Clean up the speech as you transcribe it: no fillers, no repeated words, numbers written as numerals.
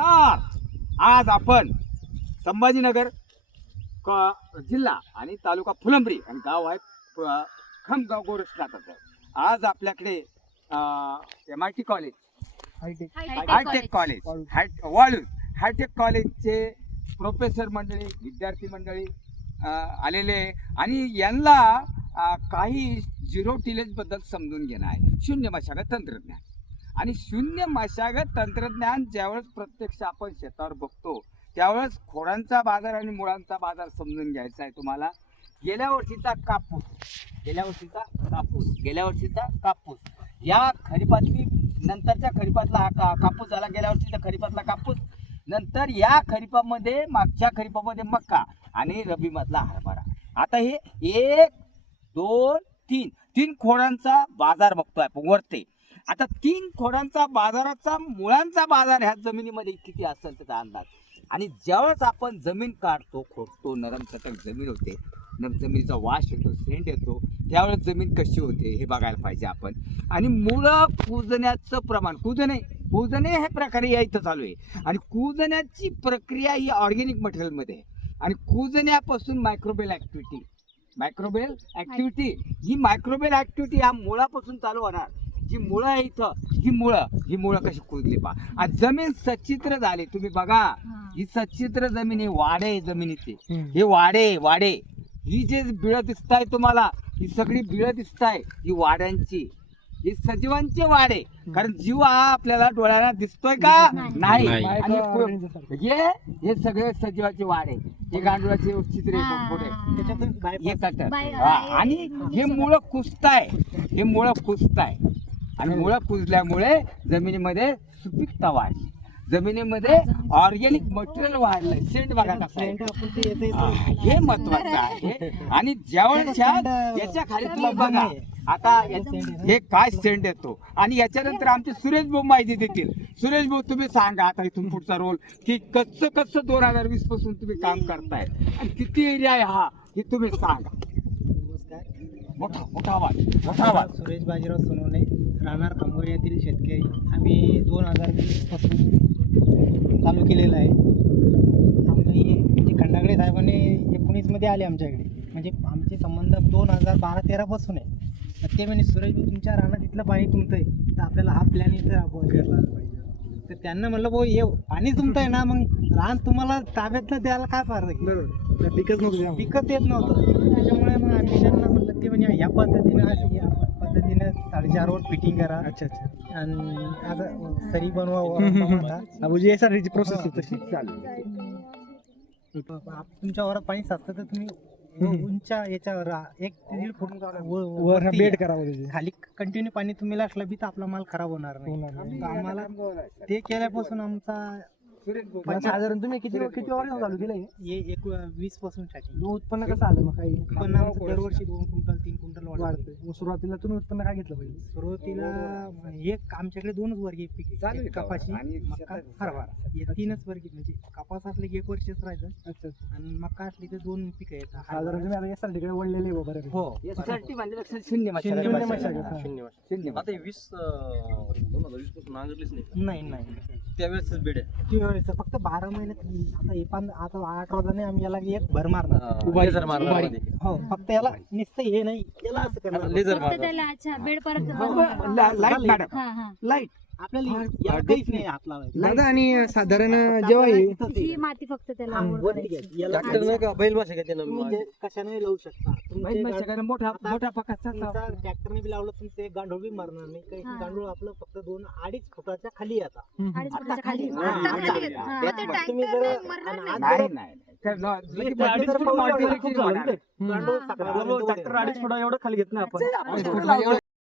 नमस्कार. आज आपण संभाजीनगर जिल्हा आणि तालुका फुलंब्री आणि गाव आहे खमगाव गोरक्षनाथाचं. आज आपल्याकडे MIT college, hi tech college, Waluj hi tech कॉलेजचे प्रोफेसर मंडळी, विद्यार्थी मंडळी आलेले आणि यांना काही झिरो टिलेज बद्दल समजून घेणं आहे. शून्य मशागत तंत्रज्ञान आणि शून्य मशागत तंत्रज्ञान ज्यावेळेस प्रत्यक्ष आपण शेतावर बघतो त्यावेळेस खोडांचा बाजार आणि मुळांचा बाजार समजून घ्यायचा आहे तुम्हाला. गेल्या वर्षीचा कापूस या खरीपातली नंतरच्या खरीपातला हा कापूस झाला. गेल्या वर्षीचा खरीपातला कापूस, नंतर या खरीपामध्ये मागच्या खरीपामध्ये मक्का आणि रब्बीमधला हरभरा. आता हे 1 2 3 खोडांचा बाजार बघतोय आपण वरते. आता 3 खोडांचा बाजाराचा मुळांचा बाजार ह्या जमिनीमध्ये किती असेल त्याचा अंदाज. आणि ज्यावेळेस आपण जमीन काढतो, खोदतो, नरम चटक जमीन होते, जमिनीचा वास येतो, सेंट येतो, त्यावेळेस जमीन कशी होते हे बघायला पाहिजे आपण. आणि मुळं कुजण्याचं प्रमाण, कुजणे हे प्रकारे या इथं चालू आहे. आणि कुजण्याची प्रक्रिया ही ऑर्गॅनिक मटेरियलमध्ये आहे. आणि कुजण्यापासून मायक्रोबियल ॲक्टिव्हिटी ही मायक्रोबियल ॲक्टिव्हिटी या मुळापासून चालू होणार. जी मुळं आहे इथं, ही मुळं कशी कुजली पहा. आणि जमीन सच्छिद्र झाली, तुम्ही बघा ही सच्छिद्र जमीन, हे वाडे जमिनीचे, हे वाडे ही जे बिळं दिसताय तुम्हाला, ही सगळी बिळं दिसताय ही वाड्यांची, ही सजीवांचे वाडे. कारण जीव हा आपल्याला डोळ्याला दिसतोय का नाही. आणि हे सगळे सजीवाचे वाडे, हे गांडुळाचे चित्र हे कटर. आणि हे मुळं कुजताय आणि मुळं कुजल्यामुळे जमिनीमध्ये सुपीकता वाढली, जमिनीमध्ये ऑर्गॅनिक मटेरियल वाढलंय. सेंट बघा कसा आहे, हे महत्वाचं आहे. आणि ज्यावेळेस याच्या खाली तुम्ही बघा आता हे काय सेंट येतो. आणि याच्यानंतर आमचे सुरेश भाऊ माहिती देतील. सुरेश भाऊ तुम्ही सांगा आता इथून पुढचा रोल की कसं 2020 पासून तुम्ही काम करताय आणि किती एरिया आहे हा हे तुम्ही सांगा. मोठा आवाज. सुरेश बाजीराव सोनवणे, राहणार खामगाव येथील शेतकरी. आम्ही 2020 पासून चालू केलेलं आहे. आम्ही म्हणजे खंडागळे साहेबांनी 19 मध्ये आले आमच्याकडे. म्हणजे आमचे संबंध 2012-13 पासून आहे. ते म्हणजे सुरेश तुमच्या राहणार तिथलं पाणी तुमतंय, तर आपल्याला हा प्लॅन इथं राबवायला पाहिजे. तर त्यांना म्हणलं भाऊ हे पाणी तुमतंय ना, मग रान तुम्हाला ताब्यातलं द्यायला काय फार बरोबर पिकच येत नव्हतं. त्याच्यामुळे मग आम्ही त्यांना म्हणलं ते म्हणजे या पद्धतीनं 4.5 वर फिटिंग करा. अच्छा. आणि आज सरी बनवा यासाठी प्रोसेस तशी चालू. तुमच्या वरात पाणी साचतं तर तुम्ही उंच याच्यावर 1 ते 1.5 फूट वर बेड करा. खाली कंटिन्यू पाणी तुम्ही लाटलं बी तर आपला माल खराब होणार नाही. आम्हाला ते केल्यापासून आमचा साधारण तुम्ही किती वर्ष चालू केलं? 20 पासून स्टार्टिंग. उत्पन्न कसं आलं मग? काही उत्पन्न आमचं दरवर्षी 2 क्विंटल 3 क्विंटल वाढतं. मग सुरुवातीला तुम्ही उत्पन्न काय घेतलं पाहिजे? सुरुवातीला एक आमच्याकडे 2च वर्गीय पीक आहे, कपाशी, मका, हरभरा. हे 3च वर्गीय. म्हणजे कपास असले की 1 वर्षच राहायचं. अच्छा. आणि मका असली तर 2 पिकं येतात. साधारण तुम्ही आता SRT कडे वळलेले बरं. हो, SRT म्हणजे शून्य मशागत. आता 2020 पासून नांगरलीच नाही. त्यावेळेस बेड आहे. फक्त 12 महिन्यात आता 8 रोजाने आम्ही याला एक भर मारणार. लेझर मारणार. हो, फक्त याला नुसतं हे नाही, याला असं करणार. लेझर फक्त मारणार. त्याला अच्छा बेड परत लाईट मॅडम, हा लाईट आपल्याला याला काहीच नाही हात लावायचा. दादा आणि साधारण जेव्हा ही माती फक्त त्याला वर करायची. डॉक्टर नाही का बैल भाषा का म्हणजे कशाने लावू शकता मोठा पकाचा ट्रॅक्टरने बी लावलं तुमचं एक गांडूळ बी मारणार नाही. काही गांडूळ आपलं फक्त 2-2.5 फुटाच्या खाली येतात. 2.5 फुटाच्या खाली. आता खाली येतात. हा, ते tanker तुम्ही जर मरणार आणि नाही. नाही. ट्रॅक्टर 2.5 फुटा एवढं खाली घेत नाही आपण.